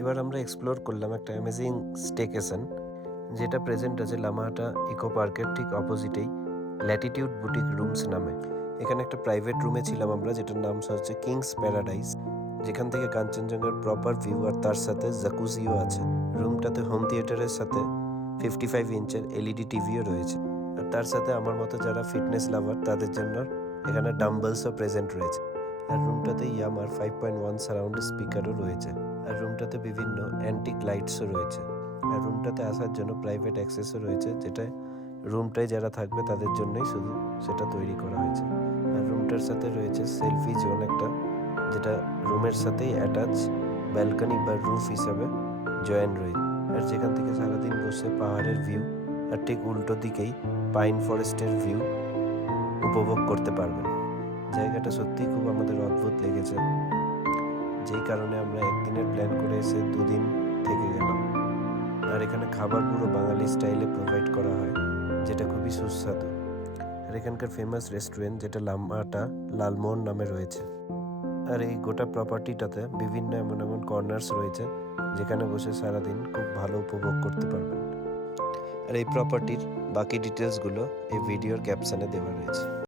এবার আমরা এক্সপ্লোর করলাম একটা অ্যামেজিং স্টেকেশন, যেটা প্রেজেন্ট আছে লামাহাটা ইকো পার্কের ঠিক অপোজিটেই ল্যাটিটিউড বুটিক রুমস নামে। এখানে একটা প্রাইভেট রুমে ছিলাম আমরা, যেটার নাম হচ্ছে কিংস প্যারাডাইস, যেখান থেকে কাঞ্চনজঙ্ঘার প্রপার ভিউ আর তার সাথে জাকুজিও আছে। রুমটাতে হোম থিয়েটারের সাথে 55 ইঞ্চের এলইডি টিভিও রয়েছে। আর তার সাথে আমার মতো যারা ফিটনেস লাভার তাদের জন্য এখানে ডাম্বলসও প্রেজেন্ট রয়েছে। আর রুমটাতে ইয়ামার 5.1 সারাউন্ড স্পিকারও রয়েছে। আর রুমটাতে বিভিন্ন অ্যান্টিক লাইটসও রয়েছে। আর রুমটাতে আসার জন্য প্রাইভেট অ্যাক্সেসও রয়েছে, যেটা রুমটায় যারা থাকবে তাদের জন্যই শুধু সেটা তৈরি করা হয়েছে। আর রুমটার সাথে রয়েছে সেলফি জোন একটা, যেটা রুমের সাথেই অ্যাটাচ ব্যালকনি বা রুফ হিসাবে জয়েন রয়েছে। আর যেখান থেকে সারাদিন বসে পাহাড়ের ভিউ আর ঠিক উল্টো দিকেই পাইন ফরেস্টের ভিউ উপভোগ করতে পারবেন। জায়গাটা সত্যিই খুব আমাদের অদ্ভুত লেগেছে, যেই কারণে আমরা একদিনের প্ল্যান করে এসে 2 দিন থেকে গেলাম। আর এখানে খাবার পুরো বাঙালি স্টাইলে প্রোভাইড করা হয়, যেটা খুবই সুস্বাদু। আর এখানকার ফেমাস রেস্টুরেন্ট যেটা লামাহাটা লালমোহন নামে রয়েছে। আর এই গোটা প্রপার্টিটাতে বিভিন্ন এমন এমন কর্নার্স রয়েছে, যেখানে বসে সারাদিন খুব ভালো উপভোগ করতে পারবেন। আর এই প্রপার্টির বাকি ডিটেলসগুলো এই ভিডিওর ক্যাপশনে দেওয়া রয়েছে।